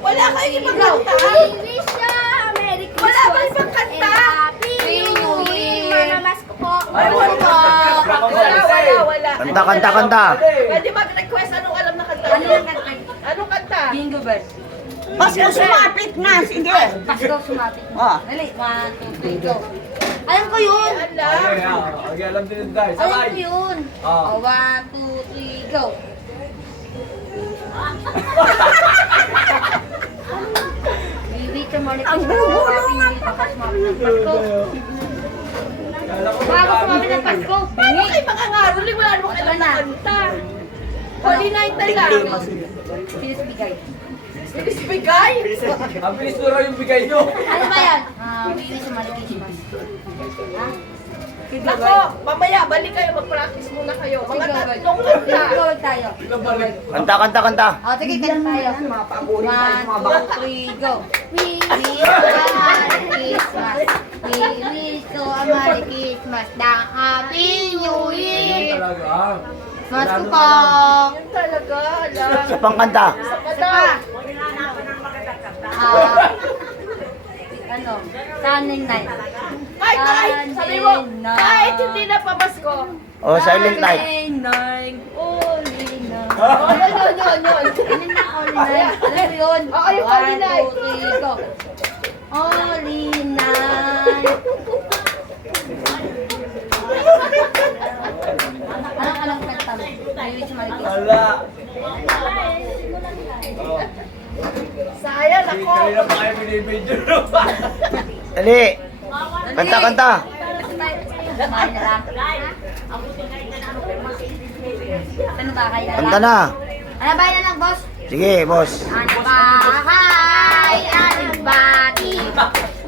Wala kayong ibang kanta. We wish you a Merry Christmas. Wala ba ibang kanta? And Happy New Year. Mamamas ko po. Ay, wala. Wala. Kanta, kanta, kanta. Pwede mag-request anong alam na kanta. Ano lang kanta? Anong kanta? Bingo Bird. Pasko sumapit na, sige. Pasko sumapit. Oh. Dali, 1, 2, 3, go. Alam ko yun. Alam. Okay, alam din tayo. Alam Sabay. ko yun. Ah. 1, 2, 3, go. Bibi, tumalik Ang gulo nga. Bago sumapit ng Pasko. Paano kayo mangangaroling? Wala naman kayo na kanta. Holy night na lang. Bilis bigay. Bilis bigay. Ang bilis mo raw yung bigay nyo. Ano ba yan? Bibi, sumalik Christmas. Ha? Nako, mamaya balik kayo, mag-practice muna kayo. Mga tatlong kanta. Go tayo. Kanta, kanta, kanta. O, sige, kaya tayo. Mga pagurin pa yung mga 1, baka. 2, 3, go. We wish you a Merry Christmas. We wish you a Merry Christmas. The Happy New Year. Talaga, ah. Mas ko po. Yun talaga, alam. Sa pangkanta. Isa pa Isa daw. pa. Ano? Silent Night. Kahit, sabi mo, kahit hindi na pamasko. Oh, Silent Night. Silent Night. Holy Night. Oh, yun. Ano na Holy Night? Alam mo yun? Oo, yung Holy Night. 1, 2, 3, go. Holy Night. Anong kanta mo? May wish mo Merry Christmas. Wala. Oh. Sayang ako. Kanina pa kayo binibidyo. Dali. Kanta, kanta. Kumain na lang. Ano ba kayo na Kanta lang? na. Ano ba na lang, boss? Sige, boss. Ano ba? Hi, everybody.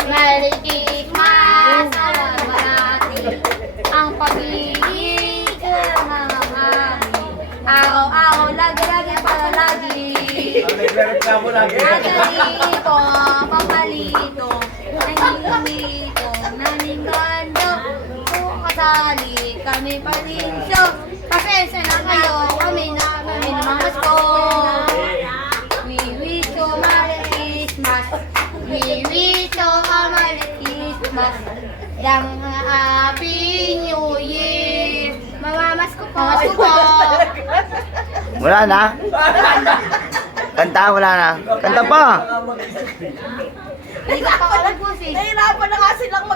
Merry Christmas. Alam malati. Ang pag-ibig ng mga mami. Araw-araw, lagi-lagi para lagi. Ang nagre-reklamo lagi. Nagalito, papalito, nanginumito, naningando, kasali, kami pa rin. So, pasensya na kayo, kami naman Pasko. We wish you a Merry Christmas. We wish you a Merry Christmas. Yang Happy New Year. Mamamas ko po. Mamamas ko po. Wala na. Kanta, wala na. Kanta pa. Hindi ko pa alam po si. Nahirapan na nga silang